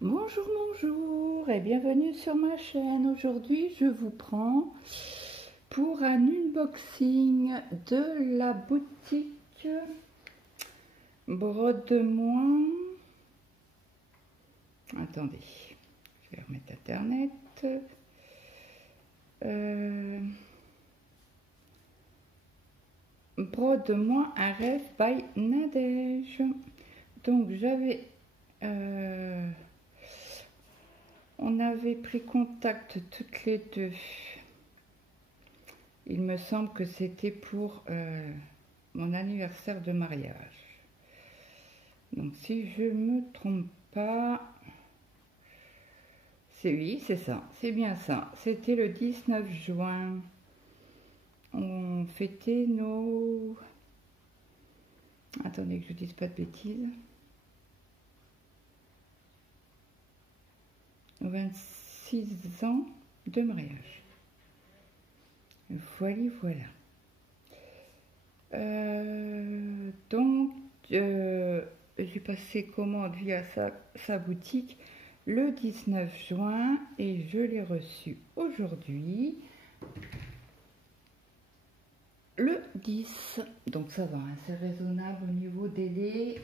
Bonjour, bonjour et bienvenue sur ma chaîne. Aujourd'hui, je vous prends pour un unboxing de la boutique Brodemont. Attendez, je vais remettre internet. Brodemont, un rêve by Nadège. Donc j'avais on avait pris contact toutes les deux. Il me semble que c'était pour mon anniversaire de mariage. Donc si je me trompe pas, oui, c'est ça, c'est bien ça. C'était le 19 juin. On fêtait nos... Attendez que je dise pas de bêtises. 26 ans de mariage. Voilà. Donc, j'ai passé commande via sa boutique le 19 juin et je l'ai reçu aujourd'hui, le 10. Donc ça va, hein, c'est raisonnable au niveau délai.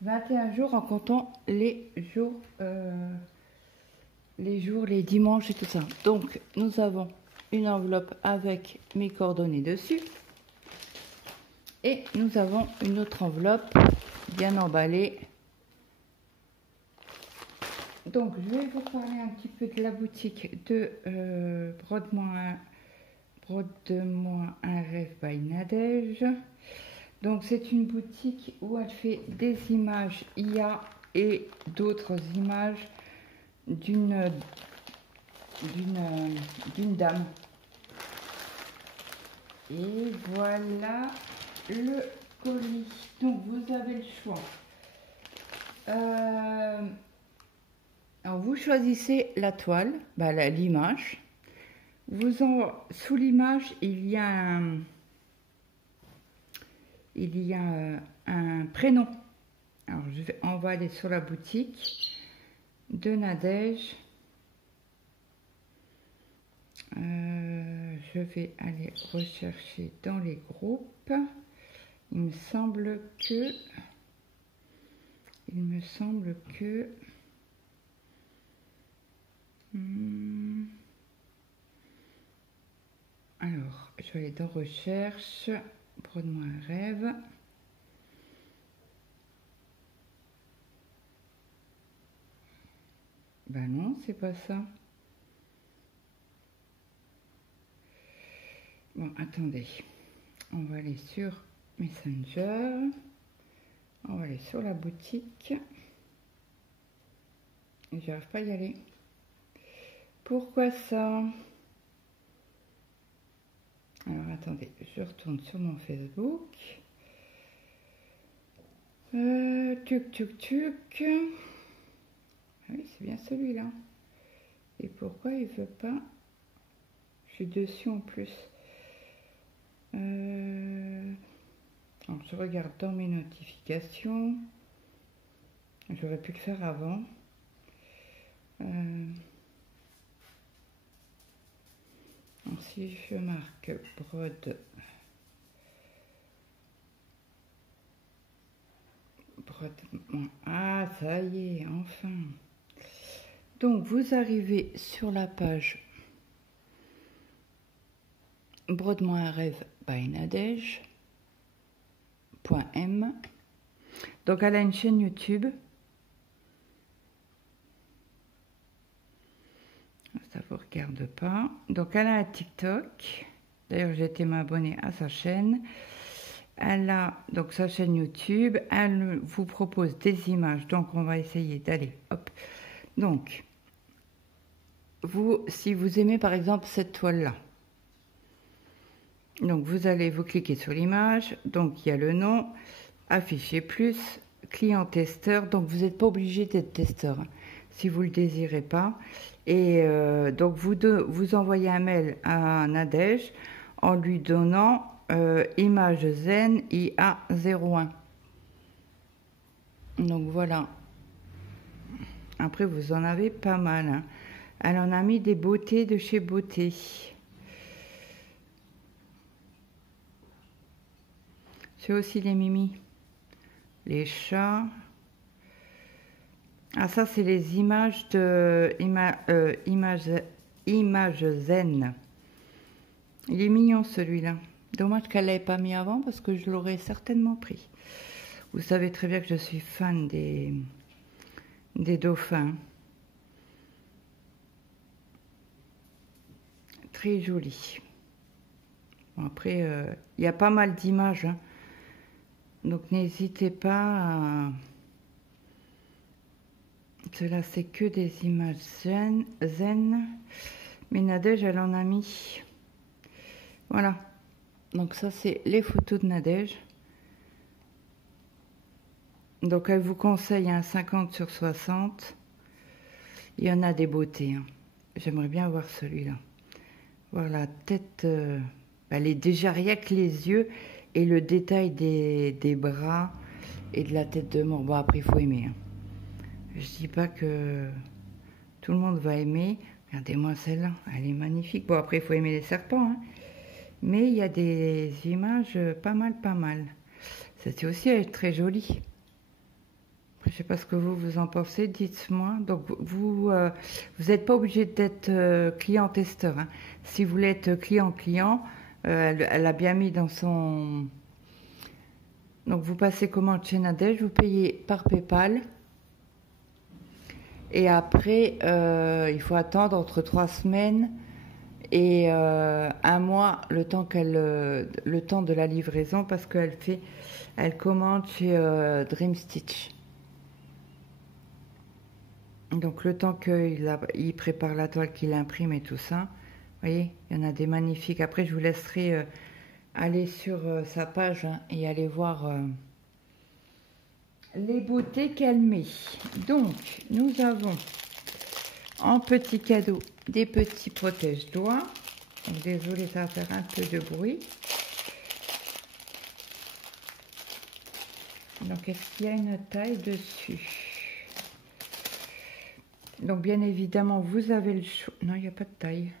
« 21 jours en comptant les jours, les dimanches et tout ça. » Donc, nous avons une enveloppe avec mes coordonnées dessus. Et nous avons une autre enveloppe bien emballée. Donc, je vais vous parler un petit peu de la boutique de Brodemont, un rêve by Nadège. Donc c'est une boutique où elle fait des images IA et d'autres images d'une dame. Et voilà le colis. Donc vous avez le choix. Alors vous choisissez la toile, l'image. Sous l'image, il y a un prénom. Alors on va aller sur la boutique de Nadège. Je vais aller rechercher dans les groupes. Il me semble que alors je vais aller dans recherche. Brodemont un rêve. Ben non, c'est pas ça. Bon, attendez. On va aller sur Messenger. On va aller sur la boutique. Et j'arrive pas à y aller. Pourquoi ça? Alors attendez, je retourne sur mon Facebook. Tuc. Ah oui, c'est bien celui-là. Et pourquoi il veut pas? Je suis dessus en plus. Alors je regarde dans mes notifications. J'aurais pu le faire avant. Alors, si je marque Brodemont, ah ça y est, enfin. Donc vous arrivez sur la page Brodemont un rêve by Nadège.m. Donc elle a une chaîne YouTube. Ça vous regarde pas. Donc elle a un TikTok. D'ailleurs j'ai été m'abonner à sa chaîne. Elle a donc sa chaîne YouTube. Elle vous propose des images. Donc on va essayer d'aller. Hop. Donc si vous aimez par exemple cette toile là. Donc vous cliquez sur l'image. Donc il y a le nom, afficher plus, client testeur, donc vous n'êtes pas obligé d'être testeur, hein, si vous ne le désirez pas. Et donc vous envoyez un mail à Nadège en lui donnant image zen IA01. Donc voilà. Après vous en avez pas mal, hein. Elle en a mis des beautés de chez Beauté. C'est aussi les mimis. Les chats. Ah ça c'est les images de image zen. Il est mignon celui-là. Dommage qu'elle l'ait pas mis avant parce que je l'aurais certainement pris. Vous savez très bien que je suis fan des dauphins. Très joli. Bon, après il y a pas mal d'images, hein. Donc n'hésitez pas à... Cela c'est que des images zen. Mais Nadège elle en a mis. Voilà. Donc ça c'est les photos de Nadège. Donc elle vous conseille un 50 sur 60. Il y en a des beautés, hein. J'aimerais bien voir celui-là. Voir la tête. Elle est déjà rien que les yeux et le détail des bras et de la tête de mort. Bon après il faut aimer, hein. Je dis pas que tout le monde va aimer. Regardez-moi celle-là, elle est magnifique. Bon après il faut aimer les serpents, hein. Mais il y a des images pas mal. C'était aussi elle est très jolie. Je sais pas ce que vous en pensez, dites-moi. Donc vous n'êtes pas obligé d'être client testeur, hein. Si vous voulez être client, elle a bien mis dans son... Donc vous passez commande chez Nadège, vous payez par PayPal. Et après, il faut attendre entre 3 semaines et 1 mois le temps de la livraison parce elle commande chez Dream Stitch. Donc le temps qu'il prépare la toile, qu'il imprime et tout ça, vous voyez, il y en a des magnifiques. Après, je vous laisserai aller sur sa page, hein, et aller voir les beautés qu'elle met. Donc, nous avons en petit cadeau des petits protège-doigts. Désolée, ça va faire un peu de bruit. Donc, est-ce qu'il y a une taille dessus? Donc, bien évidemment, vous avez le choix. Non, il n'y a pas de taille.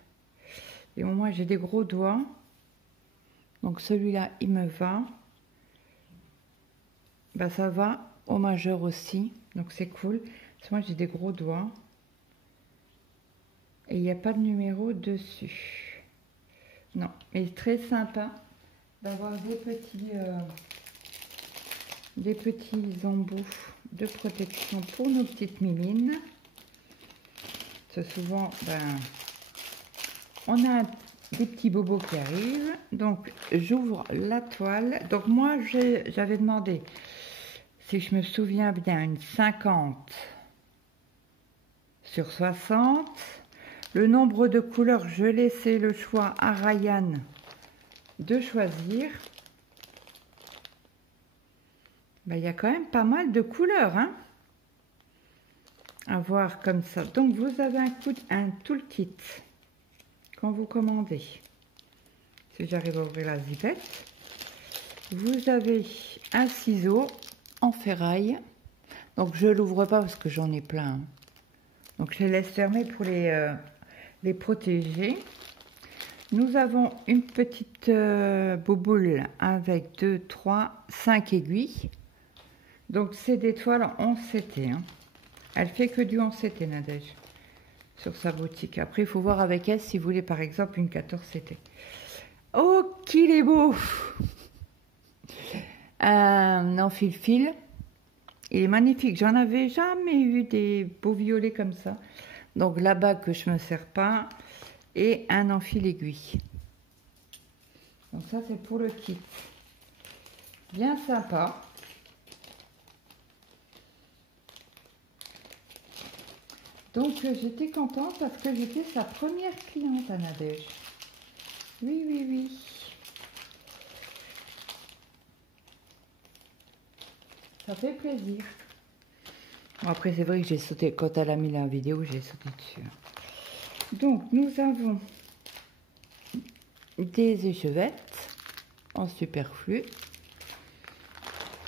Et au moins, j'ai des gros doigts. Donc, celui-là, il me va. Bah, ça va au majeur aussi. Donc, c'est cool. Parce que moi, j'ai des gros doigts. Et il n'y a pas de numéro dessus. Non. Et très sympa d'avoir des petits embouts de protection pour nos petites mimines. Souvent, on a des petits bobos qui arrivent. Donc, j'ouvre la toile. Donc, moi, j'avais demandé, si je me souviens bien, une 50 sur 60. Le nombre de couleurs, je laissais le choix à Ryan de choisir. Il y a quand même pas mal de couleurs, hein, à voir comme ça. Donc vous avez un toolkit quand vous commandez. Si j'arrive à ouvrir la zipette, vous avez un ciseau en ferraille. Donc je l'ouvre pas parce que j'en ai plein, hein. Donc je les laisse fermer pour les protéger. Nous avons une petite bouboule avec 2, 3, 5 aiguilles. Donc c'est des toiles en 11CT, hein. Elle fait que du 11CT, Nadège, sur sa boutique. Après, il faut voir avec elle si vous voulez par exemple une 14CT. Oh, qu'il est beau! Un enfile-fil. Il est magnifique. J'en avais jamais eu des beaux violets comme ça. Donc la bague que je me sers pas. Et un enfile aiguille. Donc ça, c'est pour le kit. Bien sympa. Donc j'étais contente parce que j'étais sa première cliente à Nadège. Oui. Ça fait plaisir. Bon, après, c'est vrai que j'ai sauté, quand elle a mis la vidéo, j'ai sauté dessus. Donc, nous avons des échevettes en superflu.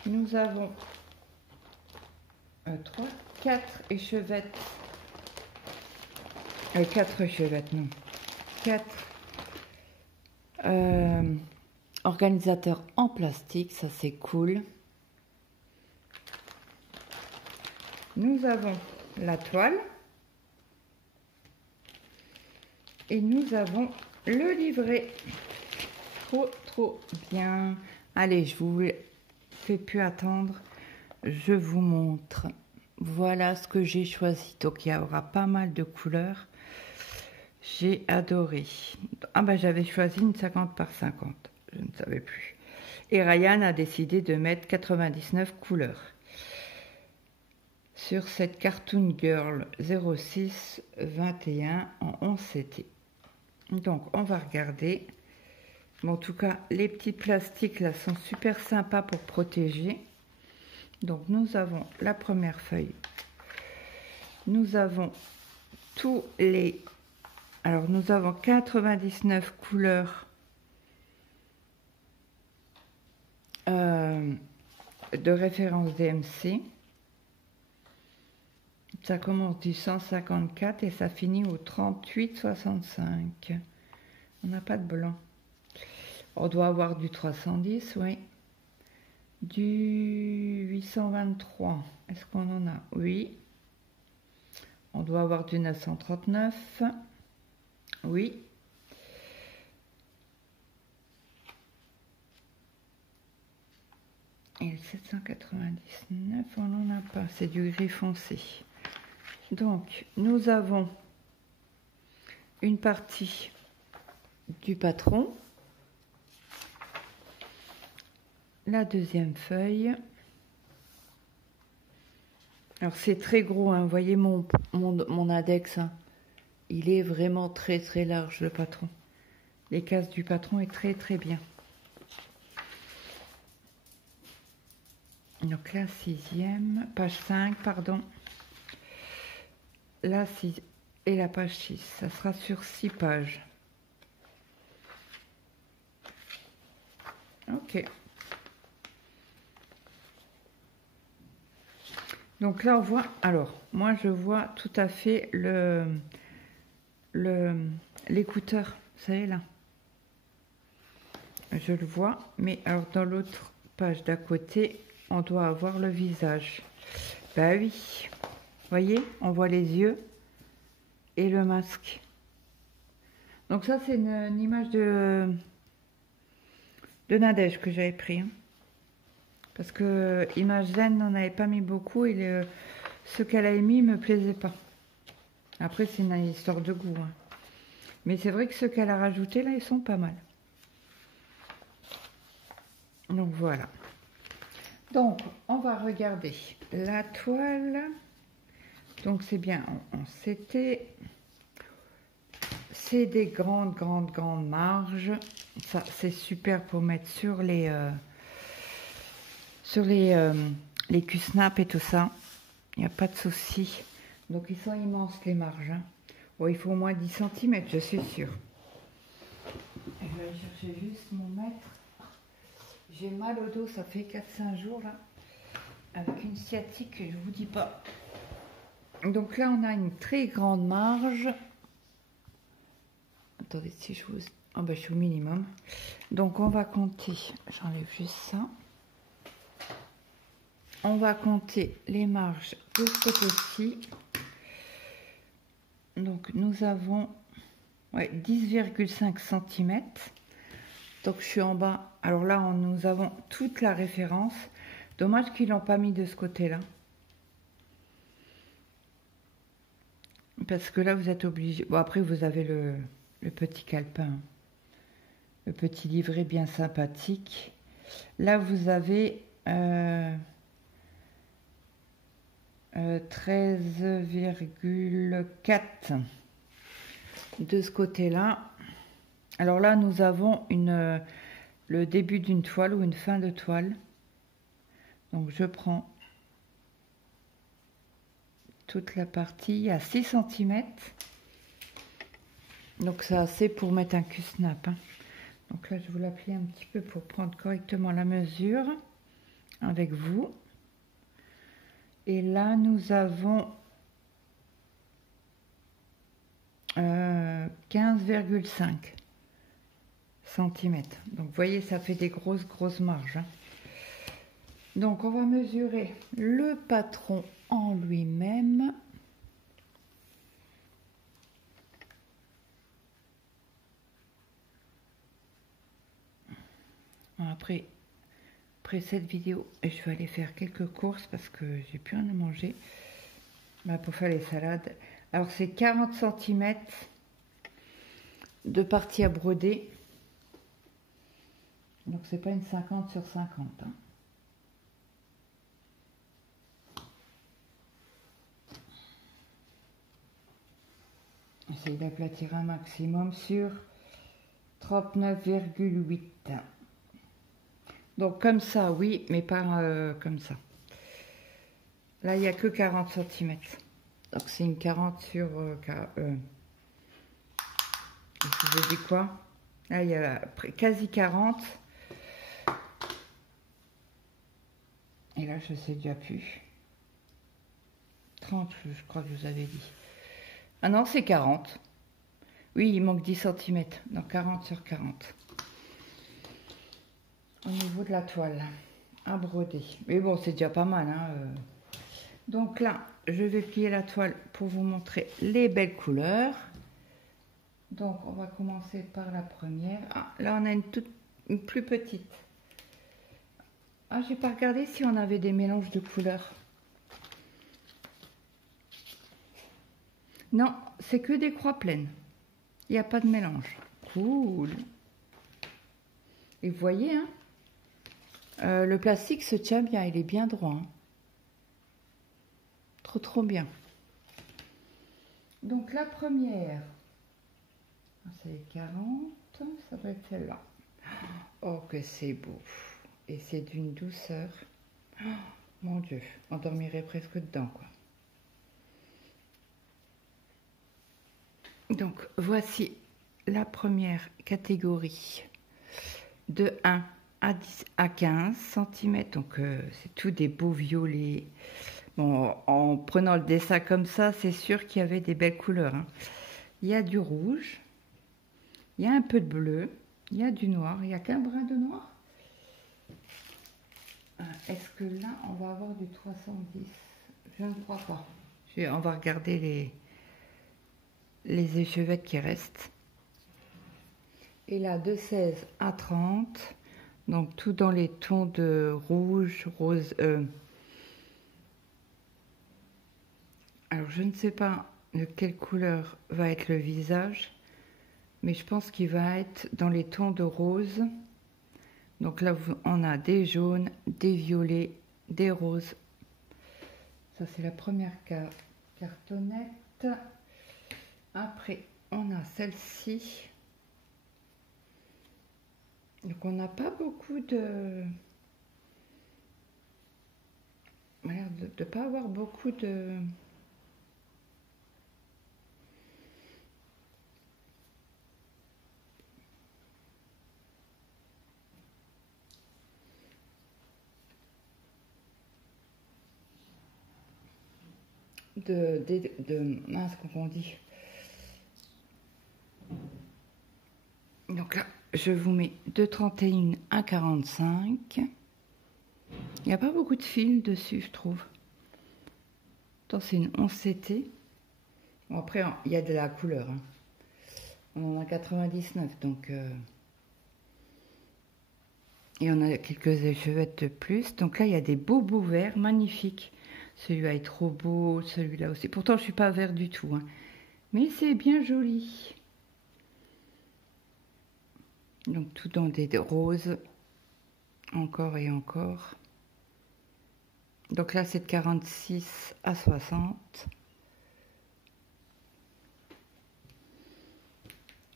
Nous avons 3, 4 échevettes. 4 échevettes, non. 4 organisateurs en plastique, ça c'est cool. Nous avons la toile. Et nous avons le livret. Trop bien. Allez, je vous fais plus attendre. Je vous montre. Voilà ce que j'ai choisi. Donc, il y aura pas mal de couleurs. J'ai adoré. Ah bah, j'avais choisi une 50 par 50. Je ne savais plus. Et Ryan a décidé de mettre 99 couleurs sur cette Cartoon Girl 06 21 en 11 CT. Donc, on va regarder. Bon, en tout cas, les petits plastiques là sont super sympas pour protéger. Donc, nous avons la première feuille. Nous avons tous les... Alors, nous avons 99 couleurs de référence DMC. Ça commence du 154 et ça finit au 38,65. On n'a pas de blanc. On doit avoir du 310, oui. Du 823. Est-ce qu'on en a? Oui. On doit avoir du 939. Oui. Et le 799, on n'en a pas. C'est du gris foncé. Donc, nous avons une partie du patron, la deuxième feuille. Alors, c'est très gros, hein. Vous voyez mon index, hein. Il est vraiment très large, le patron. Les cases du patron est très bien. Donc, la sixième, page 5, pardon. La 6 et la page 6, ça sera sur 6 pages. Ok. Donc là, on voit... Alors, moi, je vois tout à fait l'écouteur. Vous savez, là. Je le vois. Mais alors, dans l'autre page d'à côté, on doit avoir le visage. Bah oui. Vous voyez, on voit les yeux et le masque. Donc ça, c'est une image de Nadège que j'avais pris. Hein. Parce que Image Zen n'en avait pas mis beaucoup et ce qu'elle a mis me plaisait pas. Après, c'est une histoire de goût. Hein. Mais c'est vrai que ceux qu'elle a rajoutés, là, ils sont pas mal. Donc voilà. Donc, on va regarder la toile. Donc c'est bien en CT. C'est des grandes marges. Ça, c'est super pour mettre sur les Q-snap et tout ça. Il n'y a pas de souci. Donc ils sont immenses les marges. Hein. Bon, il faut au moins 10 cm, je suis sûre. Je vais aller chercher juste mon mètre. J'ai mal au dos, ça fait 4-5 jours là. Avec une sciatique, je vous dis pas. Donc là, on a une très grande marge. Attendez, si je vous... Oh ben, je suis au minimum. Donc, on va compter... J'enlève juste ça. On va compter les marges de ce côté-ci. Donc, nous avons 10,5 cm. Donc, je suis en bas. Alors là, nous avons toute la référence. Dommage qu'ils l'ont pas mis de ce côté-là. Parce que là, vous êtes obligé... Bon, après, vous avez le petit calepin. Le petit livret bien sympathique. Là, vous avez 13,4 de ce côté-là. Alors là, nous avons le début d'une toile ou une fin de toile. Donc je prends toute la partie à 6 cm. Donc c'est assez pour mettre un cul-snap, hein. Donc là, je vous la plie un petit peu pour prendre correctement la mesure avec vous. Et là, nous avons 15,5 cm. Donc, vous voyez, ça fait des grosses marges, hein. Donc, on va mesurer le patron en lui-même. Après cette vidéo, je vais aller faire quelques courses parce que j'ai plus rien à manger. Bah, pour faire les salades. Alors, c'est 40 cm de partie à broder. Donc, c'est pas une 50 sur 50, hein. Essayez d'aplatir un maximum sur 39,8. Donc comme ça, oui, mais pas comme ça. Là, il n'y a que 40 cm. Donc c'est une 40 sur... je dis quoi? Là, il y a quasi 40. Et là, je sais déjà plus. 30, je crois que je vous avais dit. Ah non, c'est 40. Oui, il manque 10 cm. Donc 40 sur 40. Au niveau de la toile à broder. Mais bon, c'est déjà pas mal, hein. Donc là, je vais plier la toile pour vous montrer les belles couleurs. Donc, on va commencer par la première. Ah, là, on a une plus petite. Ah, j'ai pas regardé si on avait des mélanges de couleurs. Non, c'est que des croix pleines. Il n'y a pas de mélange. Cool. Et vous voyez, hein, le plastique se tient bien, il est bien droit, hein. Trop bien. Donc la première, c'est 40, ça va être celle-là. Oh que c'est beau. Et c'est d'une douceur. Oh, mon Dieu, on dormirait presque dedans, quoi. Donc voici la première catégorie de 1 à 10 à 15 cm. Donc c'est tout des beaux violets. Bon, en prenant le dessin comme ça, c'est sûr qu'il y avait des belles couleurs, hein. Il y a du rouge, il y a un peu de bleu, il y a du noir. Il n'y a qu'un brin de noir. Est-ce que là, on va avoir du 310? Je ne crois pas. On va regarder les échevettes qui restent. Et là, de 16 à 30, donc tout dans les tons de rouge, rose. Alors, je ne sais pas de quelle couleur va être le visage, mais je pense qu'il va être dans les tons de rose. Donc là, on a des jaunes, des violets, des roses. Ça, c'est la première cartonnette. Après, on a celle-ci. Donc, on n'a pas beaucoup de... Merde, de ne pas avoir beaucoup de... mince, comment on dit. Donc là, je vous mets de 31 à 45. Il n'y a pas beaucoup de fils dessus, je trouve. Attends, c'est une 11 CT. Bon, après, il y a de la couleur, hein. On en a 99, donc... Et on a quelques échevettes de plus. Donc là, il y a des beaux verts magnifiques. Celui-là est trop beau, celui-là aussi. Pourtant, je ne suis pas vert du tout, hein. Mais c'est bien joli. Donc tout dans des roses. Encore et encore. Donc là, c'est de 46 à 60.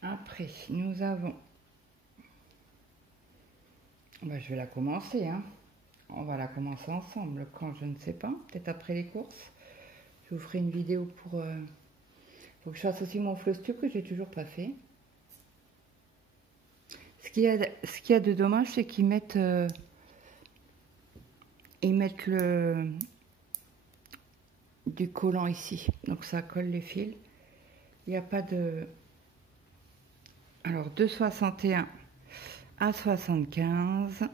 Après, nous avons... je vais la commencer, hein. On va la commencer ensemble. Quand, je ne sais pas. Peut-être après les courses. Je vous ferai une vidéo pour... faut que je fasse aussi mon floss tube que j'ai toujours pas fait. Ce qu'il y a de dommage, c'est qu'ils mettent... ils mettent du collant ici. Donc ça colle les fils. Il n'y a pas de... Alors, de 61 à 75.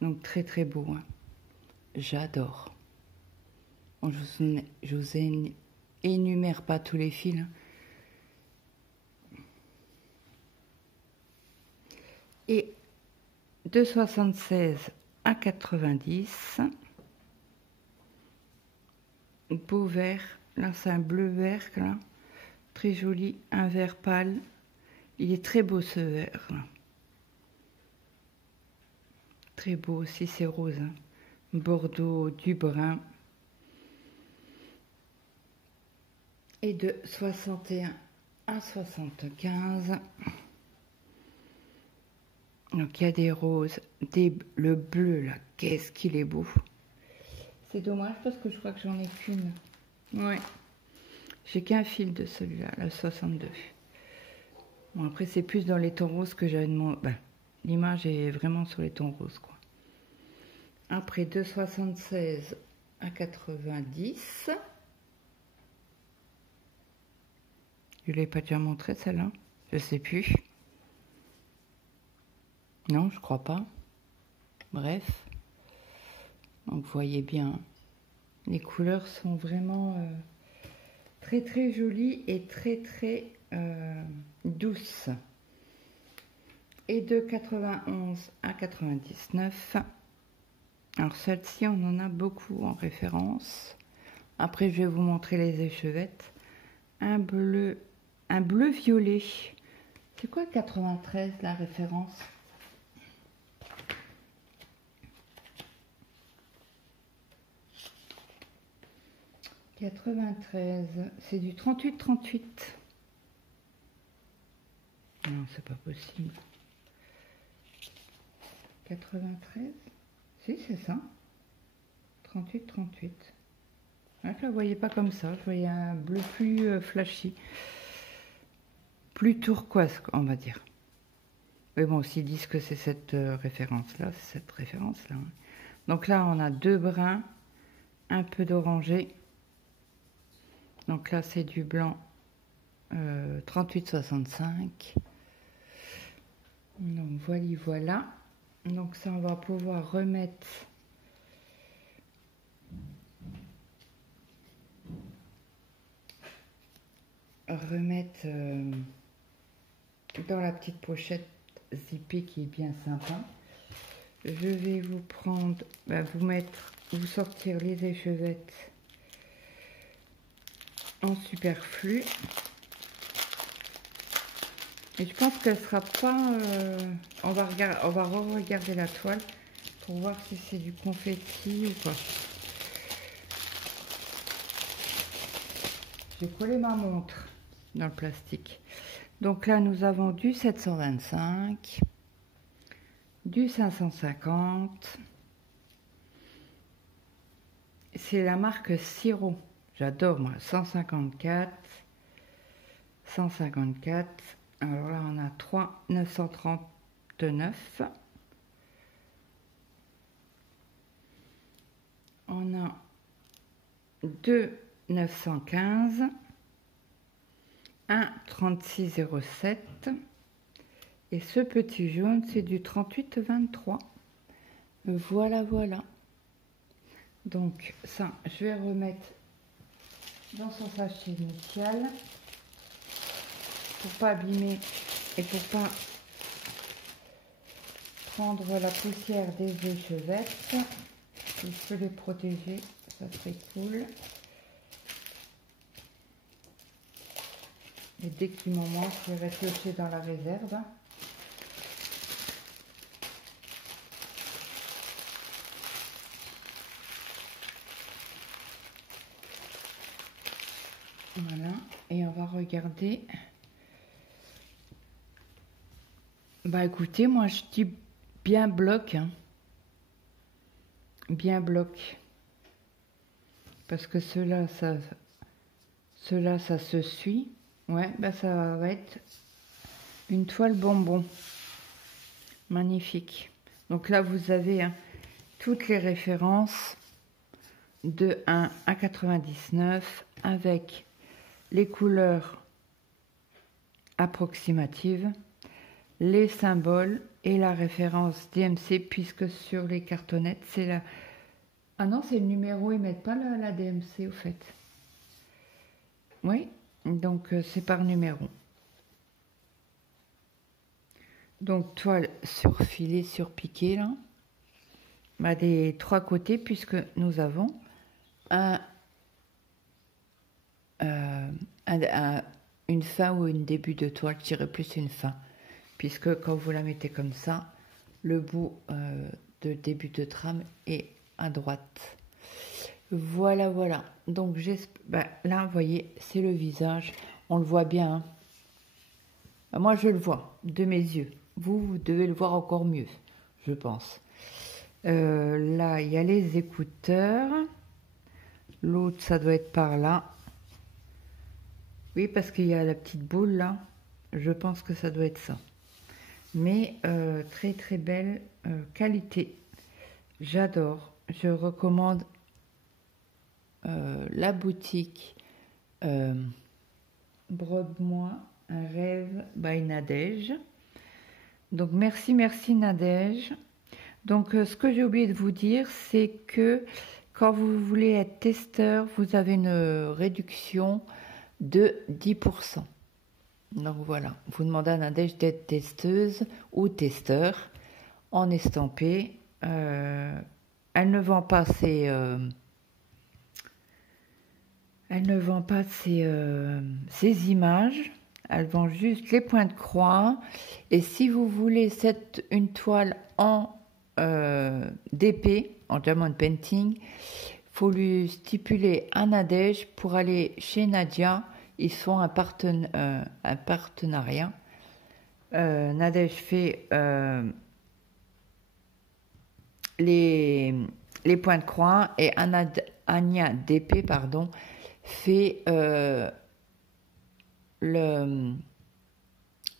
Donc, très très beau. Hein. J'adore. Bon, je vous énumère pas tous les fils. Hein. Et de 76 à 90. Beau vert. Là, c'est un bleu vert. Là. Très joli. Un vert pâle. Il est très beau ce vert. Là. Très beau aussi, c'est rose. Hein. Bordeaux, du brun. Et de 61 à 75. Donc il y a des roses, le bleu là, qu'est-ce qu'il est beau. C'est dommage parce que je crois que j'en ai qu'une. Ouais. J'ai qu'un fil de celui-là, la 62. Bon, après c'est plus dans les tons roses que j'avais demandé. Ben, l'image est vraiment sur les tons roses quoi. Après de 76 à 90. Je ne l'ai pas déjà montré celle-là. Je sais plus. Non, je crois pas. Bref. Donc vous voyez bien. Les couleurs sont vraiment très très jolies et très très douces. Et de 91 à 99. Alors celle-ci, on en a beaucoup en référence. Après, je vais vous montrer les échevettes. Un bleu violet. C'est quoi 93 la référence? « 93, c'est du 38-38. Non, c'est pas possible. 93? Si, c'est ça. 38-38. Je ne la voyais pas comme ça. Je voyais un bleu plus flashy. Plus turquoise, on va dire. Mais bon, s'ils disent que c'est cette référence-là, c'est cette référence-là. Donc là, on a deux bruns, un peu d'orangé. Donc là, c'est du blanc 38-65. Donc voilà. Donc ça, on va pouvoir remettre dans la petite pochette zippée qui est bien sympa. Je vais vous prendre, vous sortir les échevettes en superflu. Et je pense qu'elle sera pas... on va re-regarder la toile pour voir si c'est du confetti ou quoi. J'ai collé ma montre dans le plastique. Donc là, nous avons du 725, du 550. C'est la marque Siro. J'adore, moi. 154. 154. Alors là, on a 3 939. On a 2 915. 1 3607. Et ce petit jaune, c'est du 3823. Voilà. Donc ça, je vais remettre dans son sachet initial pour pas abîmer et pour pas prendre la poussière des échevettes. Si je peux les protéger, ça serait cool. Et dès qu'il m'en manque, je vais piocher dans la réserve. Voilà, et on va regarder. Bah écoutez, moi je dis bien bloc. Hein. bien bloc. Parce que ceux-là, ça se suit. Ouais, bah ça va être une toile bonbon. Magnifique. Donc là, vous avez hein, toutes les références de 1 à 99 avec les couleurs approximatives, les symboles et la référence DMC, puisque sur les cartonnettes, c'est la... Ah non, c'est le numéro, ils mettent pas la DMC au fait. Oui, donc c'est par numéro. Donc toile surfilée, surpiquée là, bah, des trois côtés, puisque nous avons une fin ou une début de toile, je dirais plus une fin, puisque quand vous la mettez comme ça, le bout de début de trame est à droite. Voilà, voilà. Donc là, vous voyez, c'est le visage, on le voit bien. Hein. Moi, je le vois de mes yeux. Vous devez le voir encore mieux, je pense. Là, il y a les écouteurs. L'autre, ça doit être par là. Oui, parce qu'il y a la petite boule là. Je pense que ça doit être ça. Mais très très belle qualité. J'adore. Je recommande la boutique Brode-moi un rêve by Nadège. Donc merci Nadège. Donc ce que j'ai oublié de vous dire, c'est que quand vous voulez être testeur, vous avez une réduction de 10%. Donc voilà, vous demandez à Nadège d'être testeuse ou testeur en estampé. Elle ne vend pas ses images, elle vend juste les points de croix. Et si vous voulez une toile en DP, en diamond painting, il faut lui stipuler un Nadège pour aller chez Nadia. Ils font un partenariat. Nadège fait les points de croix et Anya DP fait le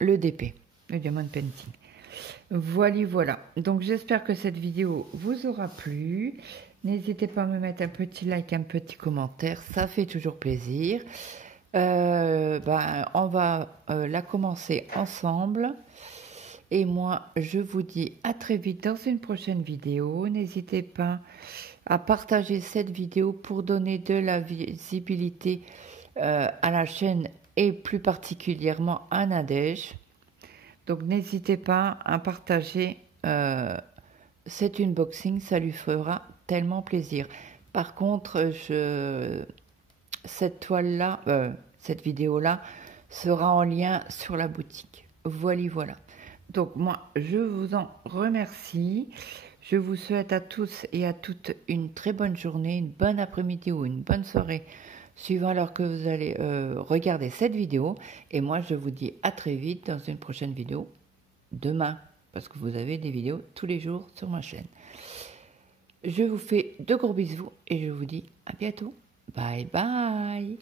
DP, le diamond painting. Voilà. Donc j'espère que cette vidéo vous aura plu. N'hésitez pas à me mettre un petit like, un petit commentaire, ça fait toujours plaisir. On va la commencer ensemble. Et moi, je vous dis à très vite dans une prochaine vidéo. N'hésitez pas à partager cette vidéo pour donner de la visibilité à la chaîne et plus particulièrement à Nadège. Donc n'hésitez pas à partager cet unboxing, ça lui fera tellement plaisir. Par contre, cette toile-là, cette vidéo-là sera en lien sur la boutique. Voilà. Donc moi, je vous en remercie. Je vous souhaite à tous et à toutes une très bonne journée, une bonne après-midi ou une bonne soirée, suivant l'heure que vous allez regarder cette vidéo. Et moi, je vous dis à très vite dans une prochaine vidéo demain, parce que vous avez des vidéos tous les jours sur ma chaîne. Je vous fais de gros bisous et je vous dis à bientôt. Bye bye.